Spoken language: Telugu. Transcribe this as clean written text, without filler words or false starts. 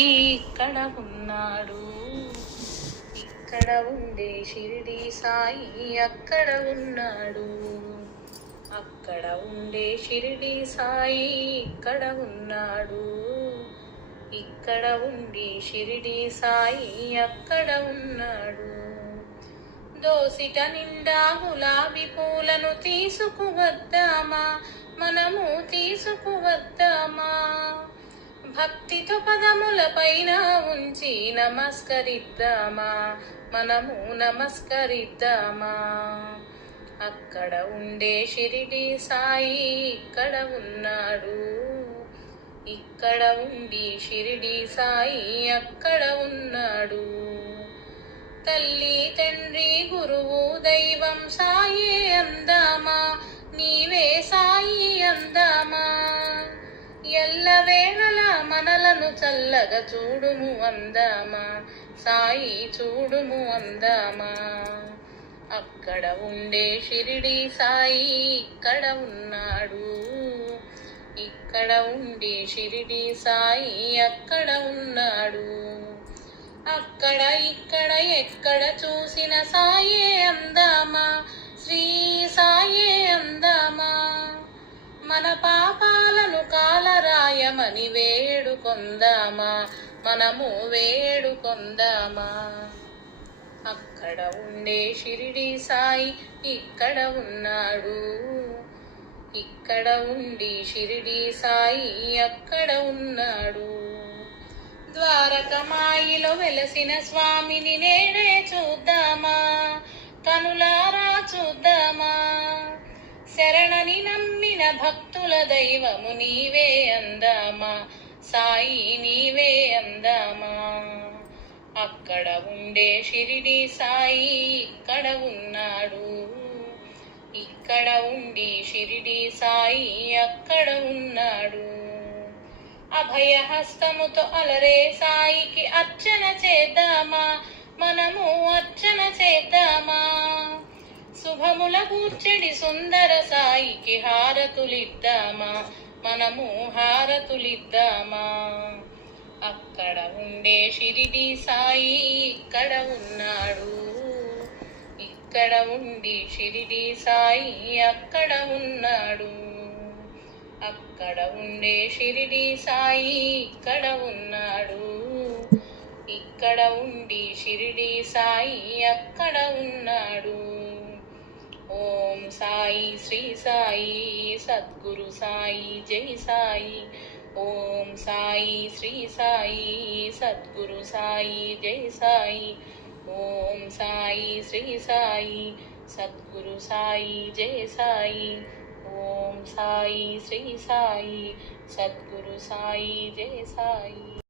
ఇక్కడ ఉన్నాడు, ఇక్కడ ఉండే షిరిడి సాయి అక్కడ ఉన్నాడు, అక్కడ ఉండే షిరిడి సాయి ఇక్కడ ఉన్నాడు, ఇక్కడ ఉండి షిరిడి సాయి అక్కడ ఉన్నాడు. దోసిట నిండా గులాబీ పూలను తీసుకువద్దామా, మనము తీసుకువద్దామా, భక్తితో పదముల పైన ఉంచి నమస్కరిద్దామా, మనము నమస్కరిద్దామా. అక్కడ ఉండే షిరిడి సాయి ఇక్కడ ఉన్నాడు, ఇక్కడ ఉండి షిరిడి సాయి అక్కడ ఉన్నాడు. తల్లి తండ్రి గురువు దైవం సాయే అందామా, నీవే సాయి అందామా, ఎల్లవేళలా మనలను చల్లగా చూడుము అందామా, సాయి చూడుము అందామా. అక్కడ ఉండే షిరిడి సాయి ఇక్కడ ఉన్నాడు, ఇక్కడ ఉండి షిరిడి సాయి అక్కడ ఉన్నాడు. అక్కడ ఇక్కడ ఎక్కడ చూసిన సాయే అందామా, శ్రీ సాయే అందామా, మన పాపాలను కాలరాయమని వేడుకొందామా, మనము వేడుకొందామా. అక్కడ ఉండే షిరిడి సాయి ఇక్కడ ఉన్నాడు, ఇక్కడ ఉండి షిరిడి సాయి అక్కడ ఉన్నాడు. ద్వారకమాయిలో వెలసిన స్వామిని నేడే చూద్దామా, కనులారా చూద్దామా, శరణని నమ్మిన భక్తుల దైవము నీవే అందామా, సాయి నీవే అందామా. అక్కడ ఉండే షిరిడి సాయి ఇక్కడ ఉన్నాడు, ఇక్కడ ఉండి షిరిడి సాయి అక్కడ ఉన్నాడు. అభయహస్తముతో అలరే సాయికి అర్చన చేద్దామా, మనము అర్చన చేద్దామా, శుభముల కూర్చడి సుందర సాయికి హారతులిద్దామా, మనము హారతులిద్దామా. అక్కడ ఉండే షిరిడి సాయి ఇక్కడ ఉన్నాడు, ఇక్కడ ఉండి షిరిడి సాయి అక్కడ ఉన్నాడు. అక్కడ ఉండే షిరిడి సాయి ఇక్కడ ఉన్నాడు, ఇక్కడ ఉండి షిరిడి సాయి అక్కడ ఉన్నాడు. ఓం సాయి శ్రీ సాయి సద్గురు సాయి జై సాయి, ఓం సాయి శ్రీ సాయి సద్గురు సాయి జై సాయి, ఓం సాయి శ్రీ సాయి సద్గురు సాయి జై సాయి, ఓం సాయి శ్రీ సాయి సద్గురు సాయి జై సాయి.